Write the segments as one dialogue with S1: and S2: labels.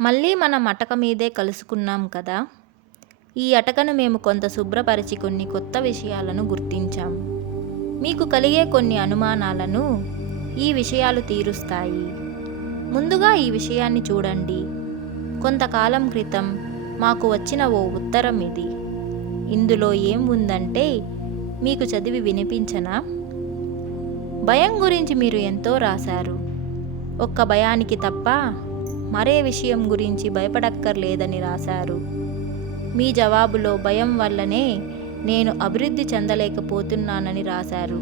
S1: మళ్ళీ మనం అటక మీదే కలుసుకున్నాం కదా? ఈ అటకను మేము కొంత శుభ్రపరిచి కొన్ని కొత్త విషయాలను గుర్తించాం. మీకు కలిగే కొన్ని అనుమానాలను ఈ విషయాలు తీరుస్తాయి. ముందుగా ఈ విషయాన్ని చూడండి. కొంతకాలం క్రితం మాకు వచ్చిన ఓ ఉత్తరం ఇది. ఇందులో ఏం ఉందంటే మీకు చదివి వినిపించనా? భయం గురించి మీరు ఎంతో రాశారు. ఒక్క భయానికి తప్ప మరే విషయం గురించి భయపడక్కర్లేదని రాశారు. మీ జవాబులో భయం వల్లనే నేను అభివృద్ధి చెందలేకపోతున్నానని రాశారు.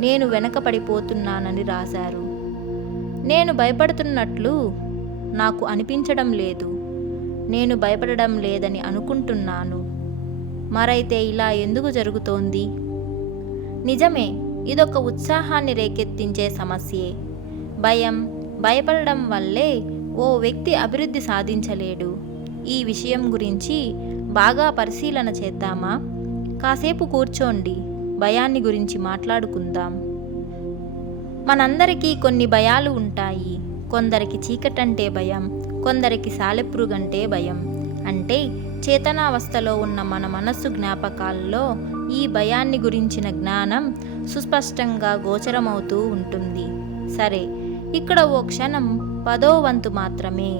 S1: నేను వెనకపడిపోతున్నానని రాశారు. నేను భయపడుతున్నట్లు నాకు అనిపించడం లేదు. నేను భయపడడం లేదని అనుకుంటున్నాను. మరైతే ఇలా ఎందుకు జరుగుతోంది? నిజమే ఇదొక ఉత్సాహాన్ని రేకెత్తించే సమస్యే. భయం భయపడడం వల్లే ఓ వ్యక్తి అభివృద్ధి సాధించలేడు. ఈ విషయం గురించి బాగా పరిశీలన చేద్దామా? కాసేపు కూర్చోండి. భయాన్ని గురించి మాట్లాడుకుందాం. మనందరికీ కొన్ని భయాలు ఉంటాయి. కొందరికి చీకటంటే భయం కొందరికి సాలెపురుగంటే భయం. అంటే చేతనావస్థలో ఉన్న మన మనస్సు జ్ఞాపకాల్లో ఈ భయాన్ని గురించిన జ్ఞానం సుస్పష్టంగా గోచరమవుతూ ఉంటుంది. సరే ఇక్కడ ఓ క్షణం పదో వంతు మాత్రమే.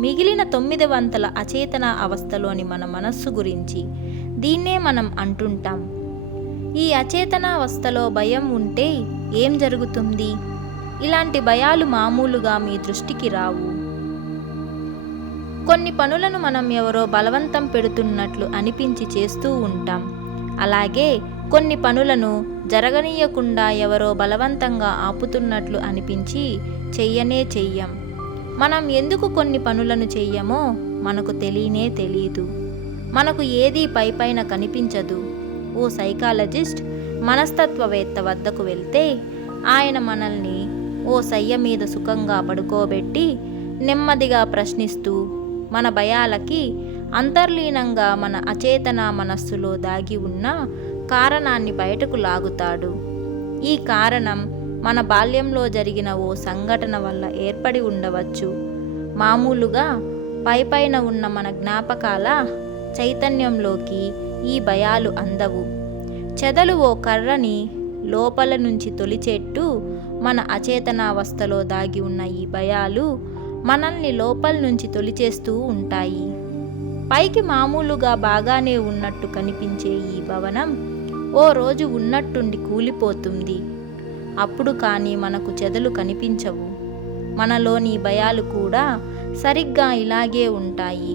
S1: మిగిలిన తొమ్మిది వంతుల అచేతన అవస్థలోని మన మనస్సు గురించి దీన్నే మనం అంటుంటాం. ఈ అచేతనావస్థలో భయం ఉంటే ఏం జరుగుతుంది? ఇలాంటి భయాలు మామూలుగా మీ దృష్టికి రావు. కొన్ని పనులను మనం ఎవరో బలవంతం పెడుతున్నట్లు అనిపించి చేస్తూ ఉంటాం. అలాగే కొన్ని పనులను జరగనీయకుండా ఎవరో బలవంతంగా ఆపుతున్నట్లు అనిపించి చెయ్యనే చెయ్యం. మనం ఎందుకు కొన్ని పనులను చెయ్యమో మనకు తెలియనే తెలియదు మనకు ఏదీ పైపైన కనిపించదు. ఓ సైకాలజిస్ట్ మనస్తత్వవేత్త వద్దకు వెళ్తే ఆయన మనల్ని ఓ సయ్య మీద సుఖంగా పడుకోబెట్టి నెమ్మదిగా ప్రశ్నిస్తూ మన భయాలకి అంతర్లీనంగా మన అచేతన మనస్సులో దాగి ఉన్న కారణాన్ని బయటకు లాగుతాడు. ఈ కారణం మన బాల్యంలో జరిగిన ఓ సంఘటన వల్ల ఏర్పడి ఉండవచ్చు. మామూలుగా పైపైన ఉన్న మన జ్ఞాపకాల చైతన్యంలోకి ఈ భయాలు అందవు. చెదలు ఓ కర్రని లోపల నుంచి తొలిచెట్టు మన అచేతనావస్థలో దాగి ఉన్న ఈ భయాలు మనల్ని లోపల నుంచి తొలిచేస్తూ ఉంటాయి. పైకి మామూలుగా బాగానే ఉన్నట్టు కనిపించే ఈ భవనం ఓ రోజు ఉన్నట్టుండి కూలిపోతుంది. అప్పుడు కానీ మనకు చెదలు కనిపించవు. మనలోని భయాలు కూడా సరిగ్గా ఇలాగే ఉంటాయి.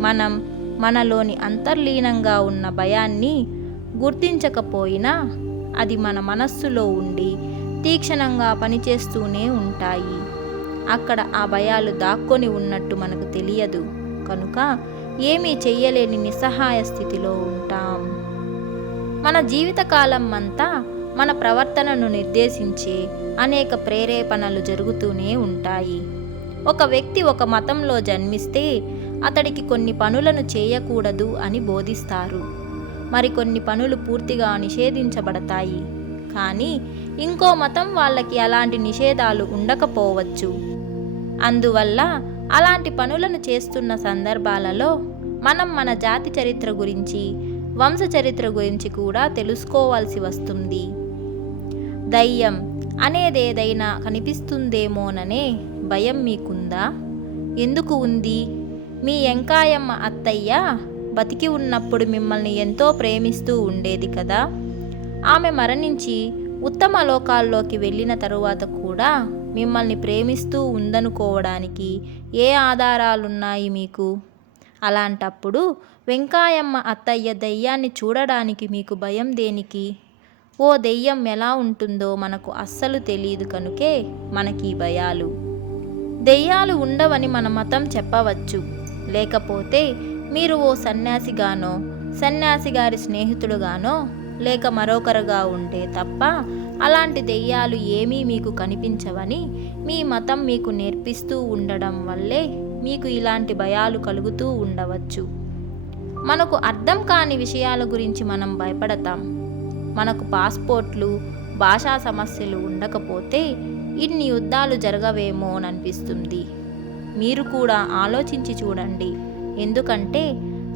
S1: మనం మనలోని అంతర్లీనంగా ఉన్న భయాన్ని గుర్తించకపోయినా అది మన మనస్సులో ఉండి తీక్షణంగా పనిచేస్తూనే ఉంటాయి. అక్కడ ఆ భయాలు దాక్కొని ఉన్నట్టు మనకు తెలియదు. కనుక ఏమీ చెయ్యలేని నిస్సహాయ స్థితిలో ఉంటాం. మన జీవితకాలం అంతా మన ప్రవర్తనను నిర్దేశించే అనేక ప్రేరేపణలు జరుగుతూనే ఉంటాయి. ఒక వ్యక్తి ఒక మతంలో జన్మిస్తే అతడికి కొన్ని పనులను చేయకూడదు అని బోధిస్తారు. మరికొన్ని పనులు పూర్తిగా నిషేధించబడతాయి. కానీ ఇంకో మతం వాళ్ళకి అలాంటి నిషేధాలు ఉండకపోవచ్చు. అందువల్ల అలాంటి పనులను చేస్తున్న సందర్భాలలో మనం మన జాతి చరిత్ర గురించి వంశ చరిత్ర గురించి కూడా తెలుసుకోవాల్సి వస్తుంది. దయ్యం అనేదేదైనా కనిపిస్తుందేమోననే భయం మీకుందా? ఎందుకు ఉంది? మీ ఎంకాయమ్మ అత్తయ్య బతికి ఉన్నప్పుడు మిమ్మల్ని ఎంతో ప్రేమిస్తూ ఉండేది కదా? ఆమె మరణించి ఉత్తమ లోకాల్లోకి వెళ్ళిన తరువాత కూడా మిమ్మల్ని ప్రేమిస్తూ ఉందనుకోవడానికి ఏ ఆధారాలున్నాయి మీకు? అలాంటప్పుడు వెంకాయమ్మ అత్తయ్య దెయ్యాన్ని చూడడానికి మీకు భయం దేనికి? ఓ దెయ్యం ఎలా ఉంటుందో మనకు అస్సలు తెలియదు కనుకే మనకి ఈ భయాలు. దెయ్యాలు ఉండవని మన మతం చెప్పవచ్చు. లేకపోతే మీరు ఓ సన్యాసిగానో సన్యాసి గారి స్నేహితుడుగానో లేక మరొకరుగా ఉంటే తప్ప అలాంటి దెయ్యాలు ఏమీ మీకు కనిపించవని మీ మతం మీకు నేర్పిస్తూ ఉండడం వల్లే మీకు ఇలాంటి భయాలు కలుగుతూ ఉండవచ్చు. మనకు అర్థం కాని విషయాల గురించి మనం భయపడతాం. మనకు పాస్పోర్ట్లు భాషా సమస్యలు ఉండకపోతే ఇన్ని యుద్ధాలు జరగవేమో అనిపిస్తుంది. మీరు కూడా ఆలోచించి చూడండి. ఎందుకంటే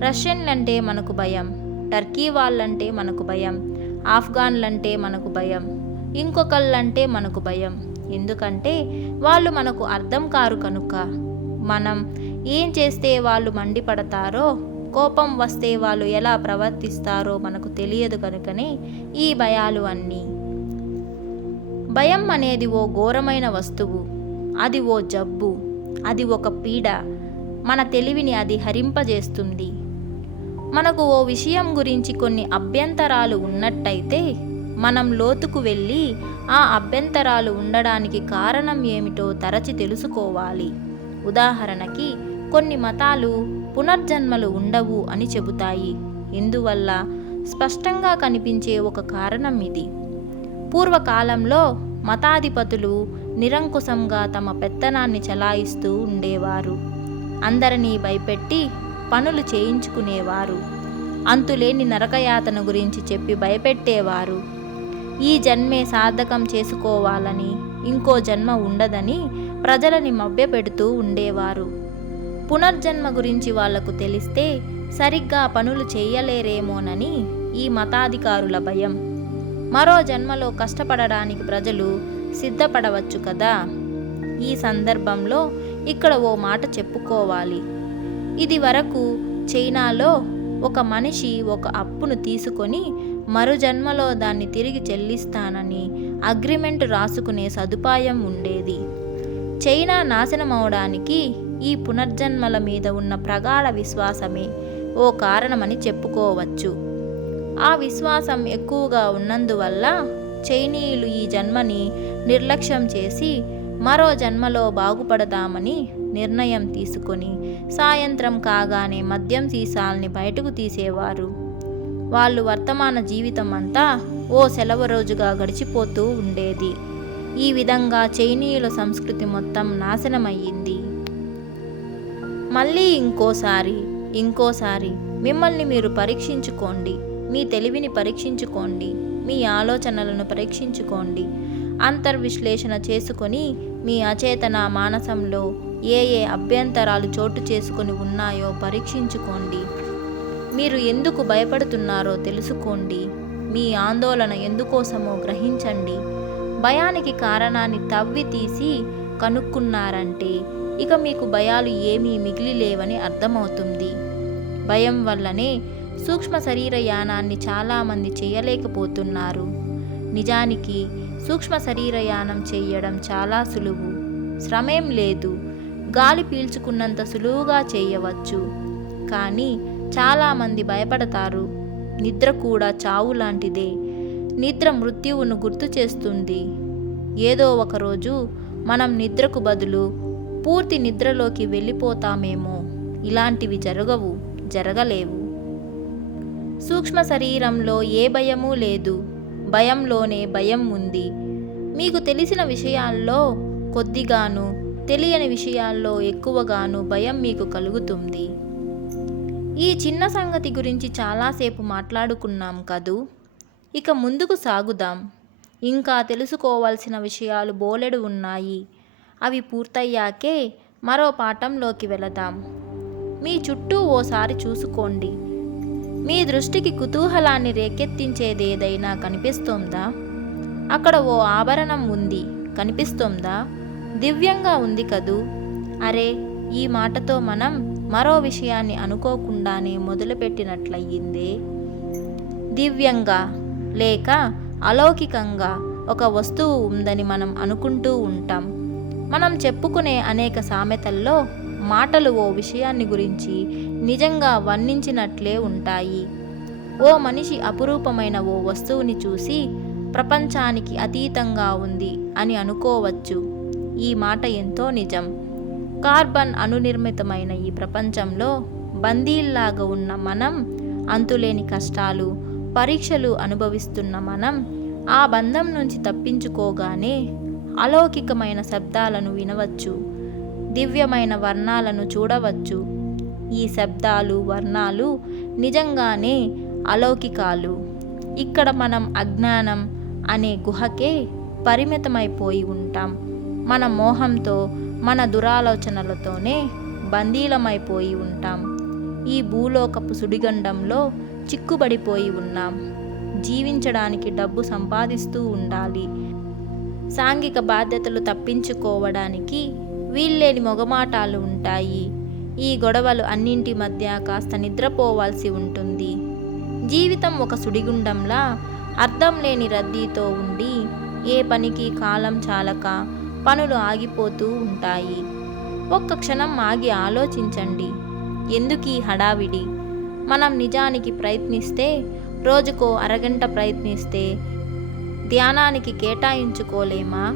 S1: రష్యన్లంటే మనకు భయం టర్కీ వాళ్ళంటే మనకు భయం ఆఫ్ఘన్లంటే మనకు భయం ఇంకొకళ్ళంటే మనకు భయం. ఎందుకంటే వాళ్ళు మనకు అర్థం కారు కనుక. మనం ఏం చేస్తే వాళ్ళు మండిపడతారో కోపం వస్తే వాళ్ళు ఎలా ప్రవర్తిస్తారో మనకు తెలియదు కనుకనే ఈ భయాలు అన్నీ. భయం అనేది ఓ ఘోరమైన వస్తువు అది ఓ జబ్బు అది ఒక పీడ మన తెలివిని అది హరింపజేస్తుంది. మనకు ఓ విషయం గురించి కొన్ని అభ్యంతరాలు ఉన్నట్టయితే మనం లోతుకు వెళ్ళి ఆ అభ్యంతరాలు ఉండడానికి కారణం ఏమిటో తరచి తెలుసుకోవాలి. ఉదాహరణకి కొన్ని మతాలు పునర్జన్మలు ఉండవు అని చెబుతాయి. ఇందువల్ల స్పష్టంగా కనిపించే ఒక కారణం ఇది. పూర్వకాలంలో మతాధిపతులు నిరంకుశంగా తమ పెత్తనాన్ని చలాయిస్తూ ఉండేవారు. అందరినీ భయపెట్టి పనులు చేయించుకునేవారు. అంతులేని నరకయాతన గురించి చెప్పి భయపెట్టేవారు. ఈ జన్మే సార్థకం చేసుకోవాలని ఇంకో జన్మ ఉండదని ప్రజలని మభ్యపెడుతూ ఉండేవారు. పునర్జన్మ గురించి వాళ్ళకు తెలిస్తే సరిగ్గా పనులు చేయలేరేమోనని ఈ మతాధికారుల భయం. మరో జన్మలో కష్టపడడానికి ప్రజలు సిద్ధపడవచ్చు కదా? ఈ సందర్భంలో ఇక్కడ ఓ మాట చెప్పుకోవాలి. ఇది వరకు చైనాలో ఒక మనిషి ఒక అప్పును తీసుకొని మరు జన్మలో దాన్ని తిరిగి చెల్లిస్తానని అగ్రిమెంట్ రాసుకునే సదుపాయం ఉండేది. చైనా నాశనం అవడానికి ఈ పునర్జన్మల మీద ఉన్న ప్రగాఢ విశ్వాసమే ఓ కారణమని చెప్పుకోవచ్చు. ఆ విశ్వాసం ఎక్కువగా ఉన్నందువల్ల చైనీయులు ఈ జన్మని నిర్లక్ష్యం చేసి మరో జన్మలో బాగుపడదామని నిర్ణయం తీసుకొని సాయంత్రం కాగానే మద్యం సీసాల్ని బయటకు తీసేవారు. వాళ్ళు వర్తమాన జీవితం అంతా ఓ సెలవు రోజుగా గడిచిపోతూ ఉండేది. ఈ విధంగా చైనీయుల సంస్కృతి మొత్తం నాశనమయ్యింది. మళ్ళీ ఇంకోసారి ఇంకోసారి మిమ్మల్ని మీరు పరీక్షించుకోండి. మీ తెలివిని పరీక్షించుకోండి. మీ ఆలోచనలను పరీక్షించుకోండి. అంతర్విశ్లేషణ చేసుకొని మీ అచేతన మానసంలో ఏ ఏ అభ్యంతరాలు చోటు చేసుకొని ఉన్నాయో పరీక్షించుకోండి. మీరు ఎందుకు భయపడుతున్నారో తెలుసుకోండి. మీ ఆందోళన ఎందుకోసమో గ్రహించండి. భయానికి కారణాన్ని తవ్వి తీసి కనుక్కున్నారంటే ఇక మీకు భయాలు ఏమీ మిగిలి లేవని అర్థమవుతుంది. భయం వల్లనే సూక్ష్మ శరీర యానాన్ని చాలామంది చేయలేకపోతున్నారు. నిజానికి సూక్ష్మ శరీర యానం చేయడం చాలా సులువు. శ్రమేం లేదు. గాలి పీల్చుకున్నంత సులువుగా చేయవచ్చు. కానీ చాలామంది భయపడతారు. నిద్ర కూడా చావు లాంటిదే. నిద్ర మృత్యువును గుర్తు చేస్తుంది. ఏదో ఒకరోజు మనం నిద్రకు బదులు పూర్తి నిద్రలోకి వెళ్ళిపోతామేమో. ఇలాంటివి జరగవు జరగలేవు. సూక్ష్మ శరీరంలో ఏ భయమూ లేదు. భయంలోనే భయం ఉంది. మీకు తెలిసిన విషయాల్లో కొద్దిగాను తెలియని విషయాల్లో ఎక్కువగాను భయం మీకు కలుగుతుంది. ఈ చిన్న సంగతి గురించి చాలాసేపు మాట్లాడుకున్నాం కదూ? ఇక ముందుకు సాగుదాం. ఇంకా తెలుసుకోవాల్సిన విషయాలు బోలెడు ఉన్నాయి. అవి పూర్తయ్యాకే మరో పాఠంలోకి వెళదాం. మీ చుట్టూ ఓసారి చూసుకోండి. మీ దృష్టికి కుతూహలాన్ని రేకెత్తించేది ఏదైనా కనిపిస్తోందా? అక్కడ ఓ ఆభరణం ఉంది. కనిపిస్తోందా? దివ్యంగా ఉంది కదూ? అరే ఈ మాటతో మనం మరో విషయాన్ని అనుకోకుండానే మొదలుపెట్టినట్లయిందే? దివ్యంగా లేక అలౌకికంగా ఒక వస్తువు ఉందని మనం అనుకుంటూ ఉంటాం. మనం చెప్పుకునే అనేక సామెతల్లో మాటలు ఓ విషయాన్ని గురించి నిజంగా వర్ణించినట్లే ఉంటాయి. ఓ మనిషి అపురూపమైన ఓ వస్తువుని చూసి ప్రపంచానికి అతీతంగా ఉంది అని అనుకోవచ్చు. ఈ మాట ఎంతో నిజం. కార్బన్ అనునిర్మితమైన ఈ ప్రపంచంలో బందీల్లాగా ఉన్న మనం అంతులేని కష్టాలు పరీక్షలు అనుభవిస్తున్న మనం ఆ బంధం నుంచి తప్పించుకోగానే అలౌకికమైన శబ్దాలను వినవచ్చు దివ్యమైన వర్ణాలను చూడవచ్చు. ఈ శబ్దాలు వర్ణాలు నిజంగానే అలౌకికాలు. ఇక్కడ మనం అజ్ఞానం అనే గుహకే పరిమితమైపోయి ఉంటాం. మన మోహంతో మన దురాలోచనలతోనే బందీలమైపోయి ఉంటాం. ఈ భూలోకపు సుడిగండంలో చిక్కుబడిపోయి ఉన్నాం. జీవించడానికి డబ్బు సంపాదిస్తూ ఉండాలి. సాంఘిక బాధ్యతలు తప్పించుకోవడానికి వీల్లేని మొగమాటాలు ఉంటాయి. ఈ గొడవలు అన్నింటి మధ్య కాస్త నిద్రపోవాల్సి ఉంటుంది. జీవితం ఒక సుడిగుండంలా అర్థం లేని రద్దీతో ఉండి ఏ పనికి కాలం చాలక పనులు ఆగిపోతూ ఉంటాయి. ఒక్క క్షణం ఆగి ఆలోచించండి. ఎందుకీ హడావిడి? మనం నిజానికి ప్రయత్నిస్తే రోజుకో అరగంట ప్రయత్నిస్తే ధ్యానానికి కేటాయించుకోలేమా?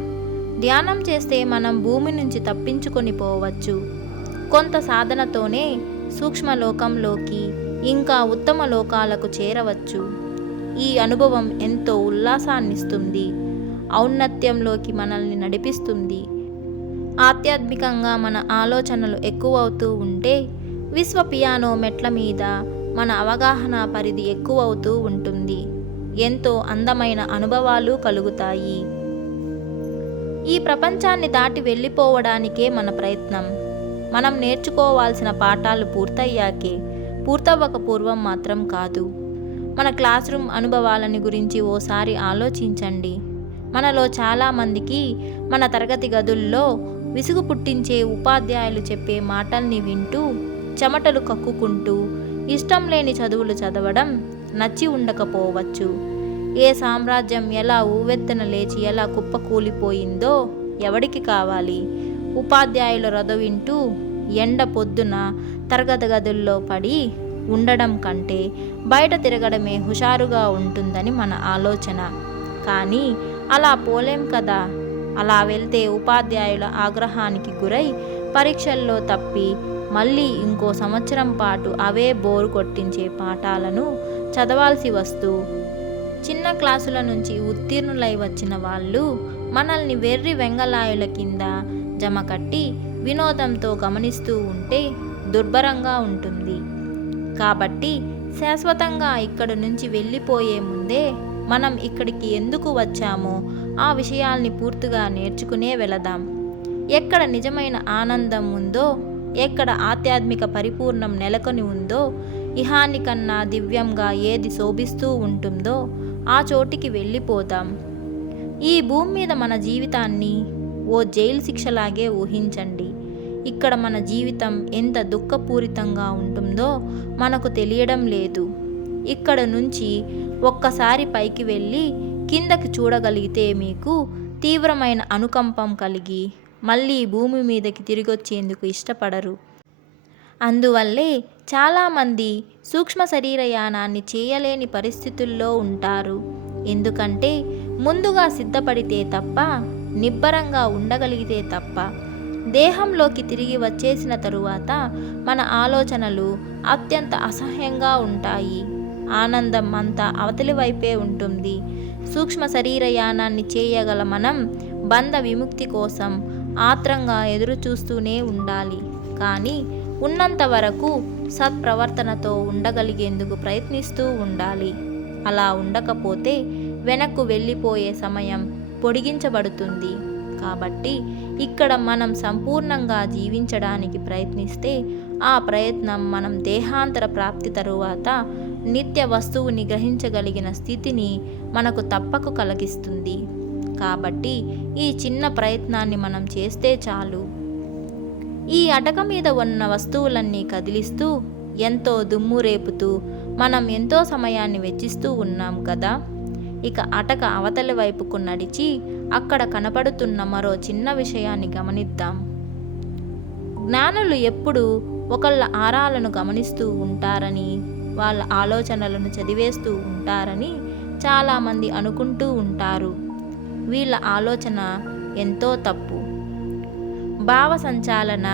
S1: ధ్యానం చేస్తే మనం భూమి నుంచి తప్పించుకొని పోవచ్చు. కొంత సాధనతోనే సూక్ష్మలోకంలోకి ఇంకా ఉత్తమ లోకాలకు చేరవచ్చు. ఈ అనుభవం ఎంతో ఉల్లాసాన్నిస్తుంది. ఔన్నత్యంలోకి మనల్ని నడిపిస్తుంది. ఆధ్యాత్మికంగా మన ఆలోచనలు ఎక్కువవుతూ ఉంటే విశ్వ పియానో మెట్ల మీద మన అవగాహన పరిధి ఎక్కువవుతూ ఉంటుంది. ఎంతో అందమైన అనుభవాలు కలుగుతాయి. ఈ ప్రపంచాన్ని దాటి వెళ్ళిపోవడానికే మన ప్రయత్నం. మనం నేర్చుకోవాల్సిన పాఠాలు పూర్తయ్యాకే పూర్తవ్వక పూర్వం మాత్రం కాదు. మన క్లాస్ రూమ్ అనుభవాలని గురించి ఓసారి ఆలోచించండి. మనలో చాలామందికి మన తరగతి గదుల్లో విసుగు పుట్టించే ఉపాధ్యాయులు చెప్పే మాటల్ని వింటూ చెమటలు కక్కుకుంటూ ఇష్టం లేని చదువులు చదవడం నచ్చి ఉండకపోవచ్చు. ఏ సామ్రాజ్యం ఎలా ఊవెత్తన లేచి ఎలా కుప్పకూలిపోయిందో ఎవడికి కావాలి? ఉపాధ్యాయుల రొద వింటూ ఎండ పొద్దున తరగతి గదుల్లో పడి ఉండడం కంటే బయట తిరగడమే హుషారుగా ఉంటుందని మన ఆలోచన. కానీ అలా పోలేం కదా? అలా వెళ్తే ఉపాధ్యాయుల ఆగ్రహానికి గురై పరీక్షల్లో తప్పి మళ్ళీ ఇంకో సంవత్సరం పాటు అవే బోరు కొట్టించే పాఠాలను చదవాల్సి వస్తూ చిన్న క్లాసుల నుంచి ఉత్తీర్ణులై వచ్చిన వాళ్ళు మనల్ని వెర్రి వెంగళాయుల కింద జమ కట్టి వినోదంతో గమనిస్తూ ఉంటే దుర్భరంగా ఉంటుంది. కాబట్టి శాశ్వతంగా ఇక్కడి నుంచి వెళ్ళిపోయే ముందే మనం ఇక్కడికి ఎందుకు వచ్చామో ఆ విషయాల్ని పూర్తిగా నేర్చుకునే వెళదాం. ఎక్కడ నిజమైన ఆనందం ఉందో ఎక్కడ ఆధ్యాత్మిక పరిపూర్ణం నెలకొని ఉందో ఇహాని కన్నా దివ్యంగా ఏది శోభిస్తూ ఉంటుందో ఆ చోటికి వెళ్ళిపోతాం. ఈ భూమి మీద మన జీవితాన్ని ఓ జైలు శిక్షలాగే ఊహించండి. ఇక్కడ మన జీవితం ఎంత దుఃఖపూరితంగా ఉంటుందో మనకు తెలియడం లేదు. ఇక్కడ నుంచి ఒక్కసారి పైకి వెళ్ళి కిందకి చూడగలిగితే మీకు తీవ్రమైన అనుకంపం కలిగి మళ్ళీ భూమి మీదకి తిరిగొచ్చేందుకు ఇష్టపడరు. అందువల్లే చాలామంది సూక్ష్మ శరీరయానాన్ని చేయలేని పరిస్థితుల్లో ఉంటారు. ఎందుకంటే ముందుగా సిద్ధపడితే తప్ప నిబ్బరంగా ఉండగలిగితే తప్ప దేహంలోకి తిరిగి వచ్చేసిన తరువాత మన ఆలోచనలు అత్యంత అసహ్యంగా ఉంటాయి. ఆనందం అంతా అవతలి వైపే ఉంటుంది. సూక్ష్మ శరీరయానాన్ని చేయగల మనం బంధ విముక్తి కోసం ఆత్రంగా ఎదురు చూస్తూనే ఉండాలి. కానీ ఉన్నంత వరకు సత్ప్రవర్తనతో ఉండగలిగేందుకు ప్రయత్నిస్తూ ఉండాలి. అలా ఉండకపోతే వెనక్కు వెళ్ళిపోయే సమయం పొడిగించబడుతుంది. కాబట్టి ఇక్కడ మనం సంపూర్ణంగా జీవించడానికి ప్రయత్నిస్తే ఆ ప్రయత్నం మనం దేహాంతర ప్రాప్తి తరువాత నిత్య వస్తువుని గ్రహించగలిగిన స్థితిని మనకు తప్పక కలిగిస్తుంది. కాబట్టి ఈ చిన్న ప్రయత్నాన్ని మనం చేస్తే చాలు. ఈ అటక మీద ఉన్న వస్తువులన్నీ కదిలిస్తూ ఎంతో దుమ్ము రేపుతూ మనం ఎంతో సమయాన్ని వెచ్చిస్తూ ఉన్నాం కదా. ఇక అటక అవతలి వైపుకు నడిచి అక్కడ కనపడుతున్న మరో చిన్న విషయాన్ని గమనిద్దాం. జ్ఞానులు ఎప్పుడు ఒకళ్ళ ఆరాలను గమనిస్తూ ఉంటారని వాళ్ళ ఆలోచనలను చదివేస్తూ ఉంటారని చాలామంది అనుకుంటూ ఉంటారు. వీళ్ళ ఆలోచన ఎంతో తప్పు. భావ సంచాలన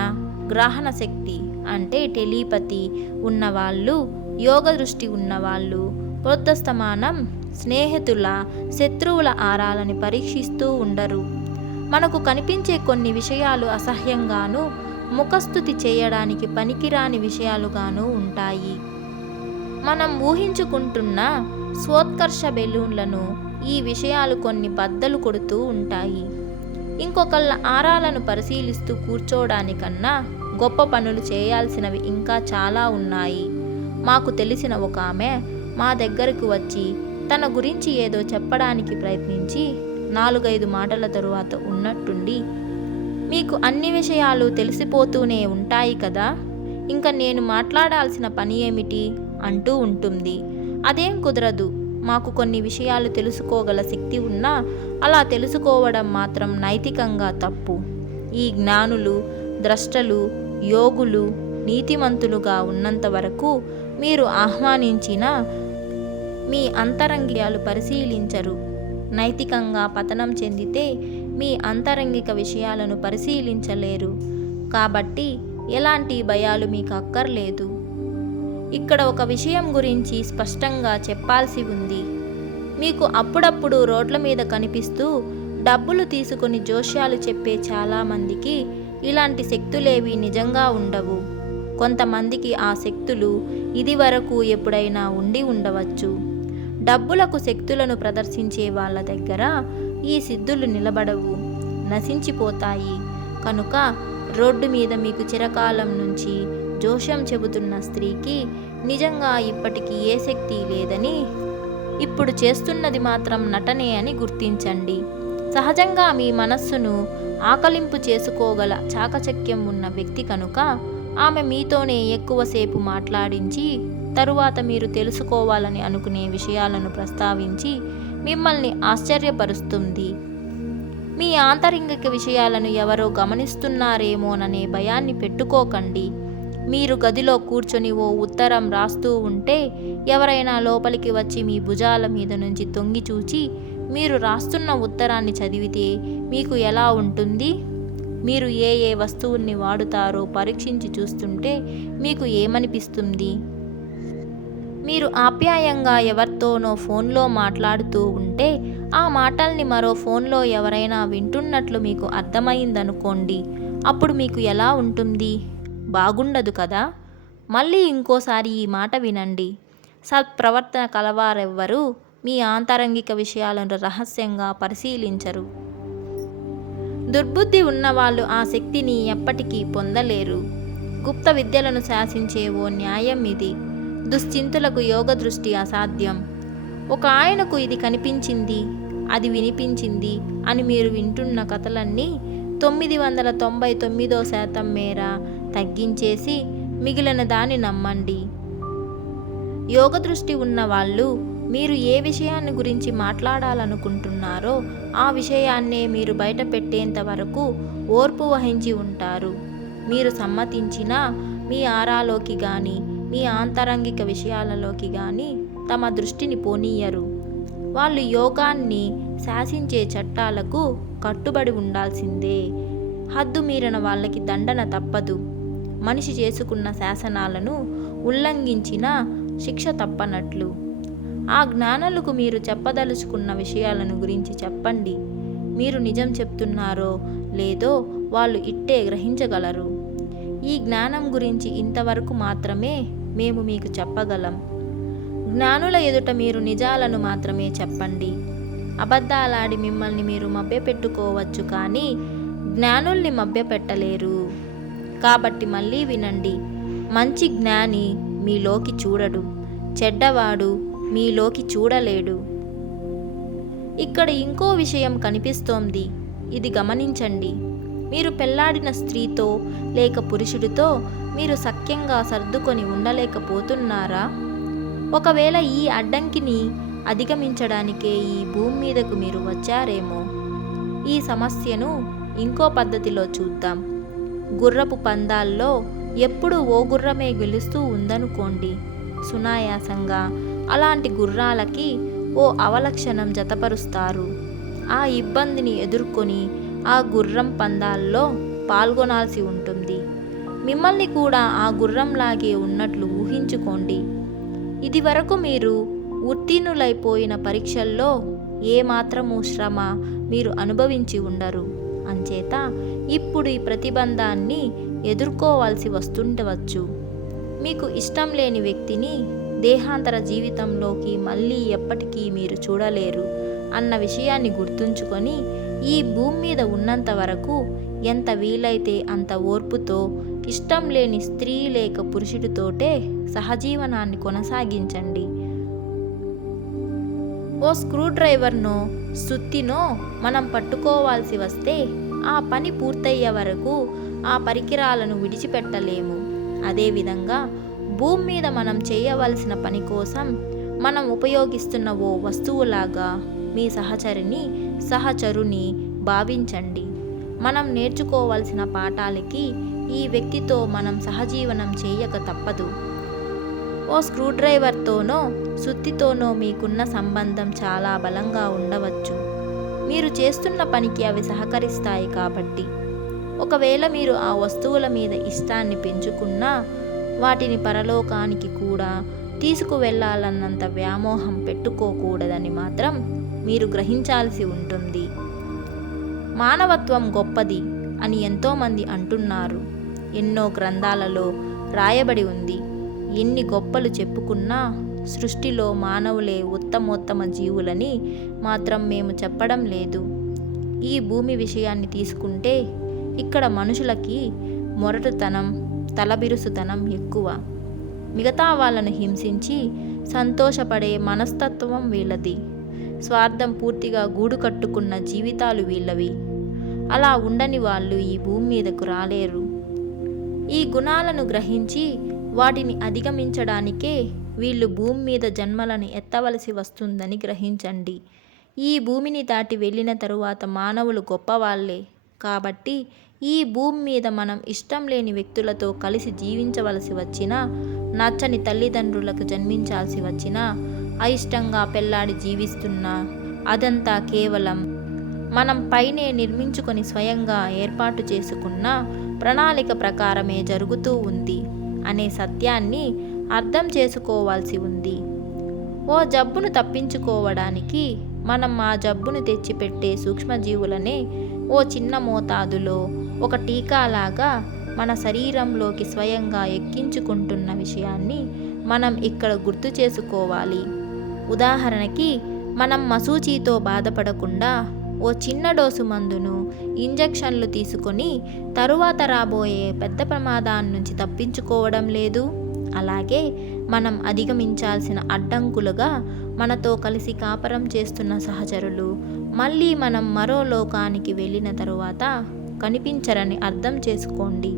S1: గ్రహణ శక్తి అంటే టెలీపతి ఉన్నవాళ్ళు యోగ దృష్టి ఉన్నవాళ్ళు పొద్దుస్తమానం స్నేహితుల శత్రువుల ఆరాలని పరీక్షిస్తూ ఉండరు. మనకు కనిపించే కొన్ని విషయాలు అసహ్యంగాను ముఖస్థుతి చేయడానికి పనికిరాని విషయాలుగాను ఉంటాయి. మనం ఊహించుకుంటున్న స్వోత్కర్ష బెలూన్లను ఈ విషయాలు కొన్ని బద్దలు కొడుతూ ఉంటాయి. ఇంకొకళ్ళ ఆరాలను పరిశీలిస్తూ కూర్చోవడానికన్నా గొప్ప పనులు చేయాల్సినవి ఇంకా చాలా ఉన్నాయి. మాకు తెలిసిన ఒక ఆమె మా దగ్గరకు వచ్చి తన గురించి ఏదో చెప్పడానికి ప్రయత్నించి నాలుగైదు మాటల తరువాత ఉన్నట్టుండి మీకు అన్ని విషయాలు తెలిసిపోతూనే ఉంటాయి కదా? ఇంకా నేను మాట్లాడాల్సిన పని ఏమిటి? అంటూ ఉంటుంది. అదేం కుదరదు. మాకు కొన్ని విషయాలు తెలుసుకోగల శక్తి ఉన్నా అలా తెలుసుకోవడం మాత్రం నైతికంగా తప్పు. ఈ జ్ఞానులు ద్రష్టలు యోగులు నీతిమంతులుగా ఉన్నంత వరకు మీరు ఆహ్వానించిన మీ అంతరంగియాలు పరిశీలించరు. నైతికంగా పతనం చెందితే మీ అంతరంగిక విషయాలను పరిశీలించలేరు. కాబట్టి ఎలాంటి భయాలు మీకు అక్కర్లేదు. ఇక్కడ ఒక విషయం గురించి స్పష్టంగా చెప్పాల్సి ఉంది. మీకు అప్పుడప్పుడు రోడ్ల మీద కనిపిస్తూ డబ్బులు తీసుకుని జోష్యాలు చెప్పే చాలామందికి ఇలాంటి శక్తులేవి నిజంగా ఉండవు. కొంతమందికి ఆ శక్తులు ఇది వరకు ఎప్పుడైనా ఉండి ఉండవచ్చు. డబ్బులకు శక్తులను ప్రదర్శించే వాళ్ళ దగ్గర ఈ సిద్ధులు నిలబడవు. నశించిపోతాయి. కనుక రోడ్డు మీద మీకు చిరకాలం నుంచి జోషం చెబుతున్న స్త్రీకి నిజంగా ఇప్పటికీ ఏ శక్తి లేదని ఇప్పుడు చేస్తున్నది మాత్రం నటనే అని గుర్తించండి. సహజంగా మీ మనస్సును ఆకలింపు చేసుకోగల చాకచక్యం ఉన్న వ్యక్తి కనుక ఆమె మీతోనే ఎక్కువసేపు మాట్లాడించి తరువాత మీరు తెలుసుకోవాలని అనుకునే విషయాలను ప్రస్తావించి మిమ్మల్ని ఆశ్చర్యపరుస్తుంది. మీ ఆంతరింగిక విషయాలను ఎవరో గమనిస్తున్నారేమోననే భయాన్ని పెట్టుకోకండి. మీరు గదిలో కూర్చొని ఓ ఉత్తరం రాస్తూ ఉంటే ఎవరైనా లోపలికి వచ్చి మీ భుజాల మీద నుంచి తొంగి చూచి మీరు రాస్తున్న ఉత్తరాన్ని చదివితే మీకు ఎలా ఉంటుంది? మీరు ఏ ఏ వస్తువుల్ని వాడుతారో పరీక్షించి చూస్తుంటే మీకు ఏమనిపిస్తుంది? మీరు ఆప్యాయంగా ఎవరితోనో ఫోన్లో మాట్లాడుతూ ఉంటే ఆ మాటల్ని మరో ఫోన్లో ఎవరైనా వింటున్నట్లు మీకు అర్థమైందనుకోండి అప్పుడు మీకు ఎలా ఉంటుంది? బాగుండదు కదా? మళ్ళీ ఇంకోసారి ఈ మాట వినండి. సత్ప్రవర్తన కలవారెవ్వరూ మీ ఆంతరంగిక విషయాలను రహస్యంగా పరిశీలించరు. దుర్బుద్ధి ఉన్నవాళ్ళు ఆ శక్తిని ఎప్పటికీ పొందలేరు. గుప్త విద్యలను శాసించే ఓ న్యాయం ఇది. దుశ్చింతులకు యోగ దృష్టి అసాధ్యం. ఒక ఆయనకు ఇది కనిపించింది అది వినిపించింది అని మీరు వింటున్న కథలన్నీ తొమ్మిది వందల తొంభై తొమ్మిదో శాతం మేర తగ్గించేసి మిగిలిన దాన్ని నమ్మండి. యోగ దృష్టి ఉన్న వాళ్ళు మీరు ఏ విషయాన్ని గురించి మాట్లాడాలనుకుంటున్నారో ఆ విషయాన్నే మీరు బయట పెట్టేంత వరకు ఓర్పు వహించి ఉంటారు. మీరు సమ్మతించినా మీ ఆరాలోకి కానీ మీ ఆంతరంగిక విషయాలలోకి కానీ తమ దృష్టిని పోనీయరు. వాళ్ళు యోగాన్ని శాసించే చట్టాలకు కట్టుబడి ఉండాల్సిందే. హద్దు మీరిన వాళ్ళకి దండన తప్పదు. మనిషి చేసుకున్న శాసనాలను ఉల్లంఘించిన శిక్ష తప్పనట్లు. ఆ జ్ఞానులకు మీరు చెప్పదలుచుకున్న విషయాలను గురించి చెప్పండి. మీరు నిజం చెప్తున్నారో లేదో వాళ్ళు ఇట్టే గ్రహించగలరు. ఈ జ్ఞానం గురించి ఇంతవరకు మాత్రమే మేము మీకు చెప్పగలం. జ్ఞానుల ఎదుట మీరు నిజాలను మాత్రమే చెప్పండి. అబద్ధాలాడి మిమ్మల్ని మీరు మభ్యపెట్టుకోవచ్చు కానీ జ్ఞానుల్ని మభ్యపెట్టలేరు. కాబట్టి మళ్ళీ వినండి. మంచి జ్ఞాని మీలోకి చూడడు. చెడ్డవాడు మీలోకి చూడలేడు. ఇక్కడ ఇంకో విషయం కనిపిస్తోంది. ఇది గమనించండి. మీరు పెళ్ళాడిన స్త్రీతో లేక పురుషుడితో మీరు సఖ్యంగా సర్దుకొని ఉండలేకపోతున్నారా? ఒకవేళ ఈ అడ్డంకిని అధిగమించడానికే ఈ భూమి మీదకు మీరు వచ్చారేమో? ఈ సమస్యను ఇంకో పద్ధతిలో చూద్దాం. గుర్రపు పందాల్లో ఎప్పుడు ఓ గుర్రమే గెలుస్తూ ఉందనుకోండి. సునాయాసంగా అలాంటి గుర్రాలకి ఓ అవలక్షణం జతపరుస్తారు. ఆ ఇబ్బందిని ఎదుర్కొని ఆ గుర్రం పందాల్లో పాల్గొనాల్సి ఉంటుంది. మిమ్మల్ని కూడా ఆ గుర్రంలాగే ఉన్నట్లు ఊహించుకోండి. ఇది వరకు మీరు ఉత్తీర్ణులైపోయిన పరీక్షల్లో ఏమాత్రము శ్రమ మీరు అనుభవించి ఉండరు. చేత ఇప్పుడు ఈ ప్రతిబంధాన్ని ఎదుర్కోవాల్సి వస్తుండవచ్చు. మీకు ఇష్టం లేని వ్యక్తిని దేహాంతర జీవితంలోకి మళ్ళీ ఎప్పటికీ మీరు చూడలేరు అన్న విషయాన్ని గుర్తుంచుకొని ఈ భూమి మీద ఉన్నంత వరకు ఎంత వీలైతే అంత ఓర్పుతో ఇష్టం లేని స్త్రీ లేక పురుషుడితోటే సహజీవనాన్ని కొనసాగించండి. ఓ స్క్రూడ్రైవర్నో సుత్తినో మనం పట్టుకోవాల్సి వస్తే ఆ పని పూర్తయ్యే వరకు ఆ పరికరాలను విడిచిపెట్టలేము. అదేవిధంగా భూమి మీద మనం చేయవలసిన పని కోసం మనం ఉపయోగిస్తున్న ఓ వస్తువులాగా మీ సహచరిని సహచరుని భావించండి. మనం నేర్చుకోవాల్సిన పాఠాలకి ఈ వ్యక్తితో మనం సహజీవనం చేయక తప్పదు. ఓ స్క్రూడ్రైవర్తోనో సుత్తితోనో మీకున్న సంబంధం చాలా బలంగా ఉండవచ్చు. మీరు చేస్తున్న పనికి అవి సహకరిస్తాయి కాబట్టి. ఒకవేళ మీరు ఆ వస్తువుల మీద ఇష్టాన్ని పెంచుకున్నా వాటిని పరలోకానికి కూడా తీసుకువెళ్ళాలన్నంత వ్యామోహం పెట్టుకోకూడదని మాత్రం మీరు గ్రహించాల్సి ఉంటుంది. మానవత్వం గొప్పది అని ఎంతోమంది అంటున్నారు. ఎన్నో గ్రంథాలలో రాయబడి ఉంది. ఎన్ని గొప్పలు చెప్పుకున్నా సృష్టిలో మానవులే ఉత్తమోత్తమ జీవులని మాత్రం మేము చెప్పడం లేదు. ఈ భూమి విషయాన్ని తీసుకుంటే ఇక్కడ మనుషులకి మొరటుతనం తలబిరుసుతనం ఎక్కువ. మిగతా వాళ్ళను హింసించి సంతోషపడే మనస్తత్వం వీళ్ళది. స్వార్థం పూర్తిగా గూడు కట్టుకున్న జీవితాలు వీళ్ళవి. అలా ఉండని వాళ్ళు ఈ భూమి మీదకు రాలేరు. ఈ గుణాలను గ్రహించి వాటిని అధిగమించడానికే వీళ్ళు భూమి మీద జన్మలను ఎత్తవలసి వస్తుందని గ్రహించండి. ఈ భూమిని దాటి వెళ్ళిన తరువాత మానవులు గొప్పవాళ్ళే. కాబట్టి ఈ భూమి మీద మనం ఇష్టం లేని వ్యక్తులతో కలిసి జీవించవలసి వచ్చినా నచ్చని తల్లిదండ్రులకు జన్మించాల్సి వచ్చినా అయిష్టంగా పెళ్ళాడి జీవిస్తున్నా అదంతా కేవలం మనం పైనే నిర్మించుకొని స్వయంగా ఏర్పాటు చేసుకున్న ప్రణాళిక ప్రకారమే జరుగుతూ ఉంది అనే సత్యాన్ని అర్థం చేసుకోవాల్సి ఉంది. ఓ జబ్బును తప్పించుకోవడానికి మనం ఆ జబ్బును తెచ్చిపెట్టే సూక్ష్మజీవులనే ఓ చిన్న మోతాదులో ఒక టీకాలాగా మన శరీరంలోకి స్వయంగా ఎక్కించుకుంటున్న విషయాన్ని మనం ఇక్కడ గుర్తు చేసుకోవాలి. ఉదాహరణకి మనం మసూచితో బాధపడకుండా ఓ చిన్న డోసు మందును ఇంజెక్షన్లు తీసుకొని తరువాత రాబోయే పెద్ద ప్రమాదాన్నించి తప్పించుకోవడం లేదు? అలాగే మనం అధిగమించాల్సిన అడ్డంకులుగా మనతో కలిసి కాపరం చేస్తున్న సహచరులు మళ్ళీ మనం మరో లోకానికి వెళ్ళిన తరువాత కనిపించరని అర్థం చేసుకోండి.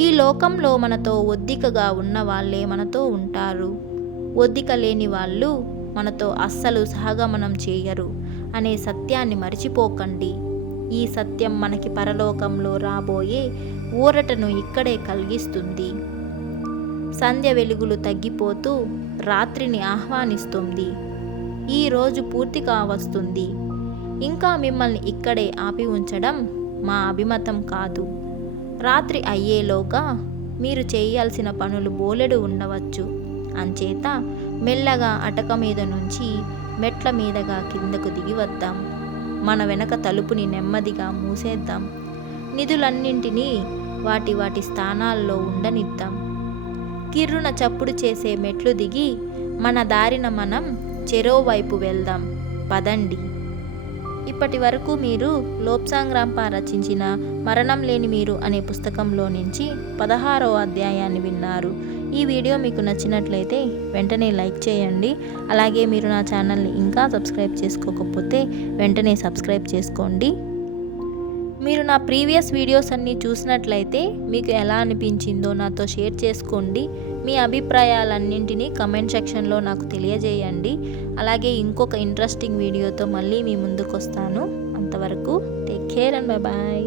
S1: ఈ లోకంలో మనతో ఒద్దికగా ఉన్న వాళ్ళే మనతో ఉంటారు. ఒద్దిక లేని వాళ్ళు మనతో అస్సలు సహగమనం చేయరు అనే సత్యాన్ని మర్చిపోకండి. ఈ సత్యం మనకి పరలోకంలో రాబోయే ఊరటను ఇక్కడే కలిగిస్తుంది. సంధ్య వెలుగులు తగ్గిపోతూ రాత్రిని ఆహ్వానిస్తుంది. ఈ రోజు పూర్తి కావస్తుంది. ఇంకా మిమ్మల్ని ఇక్కడే ఆపి ఉంచడం మా అభిమతం కాదు. రాత్రి అయ్యేలోగా మీరు చేయాల్సిన పనులు బోలెడు ఉండవచ్చు. అంచేత మెల్లగా అటక మీద నుంచి మెట్ల మీదగా కిందకు దిగి వద్దాం. మన వెనక తలుపుని నెమ్మదిగా మూసేద్దాం. నిధులన్నింటినీ వాటి వాటి స్థానాల్లో ఉండనిద్దాం. కిర్రున చప్పుడు చేసే మెట్లు దిగి మన దారిన మనం చెరోవైపు వెళ్దాం. పదండి. ఇప్పటి వరకు మీరు లోప్సాంగ్రాంప రచించిన మరణం లేని మీరు అనే పుస్తకంలో నుంచి పదహారో అధ్యాయాన్ని విన్నారు. ఈ వీడియో మీకు నచ్చినట్లయితే వెంటనే లైక్ చేయండి. అలాగే మీరు నా ఛానల్ని ఇంకా సబ్స్క్రైబ్ చేసుకోకపోతే వెంటనే సబ్స్క్రైబ్ చేసుకోండి. మీరు నా ప్రీవియస్ వీడియోస్ అన్నీ చూసినట్లయితే మీకు ఎలా అనిపించిందో నాతో షేర్ చేసుకోండి. మీ అభిప్రాయాలన్నింటినీ కమెంట్ సెక్షన్లో నాకు తెలియజేయండి. అలాగే ఇంకొక ఇంట్రెస్టింగ్ వీడియోతో మళ్ళీ మీ ముందుకు వస్తాను అంతవరకు take care and bye bye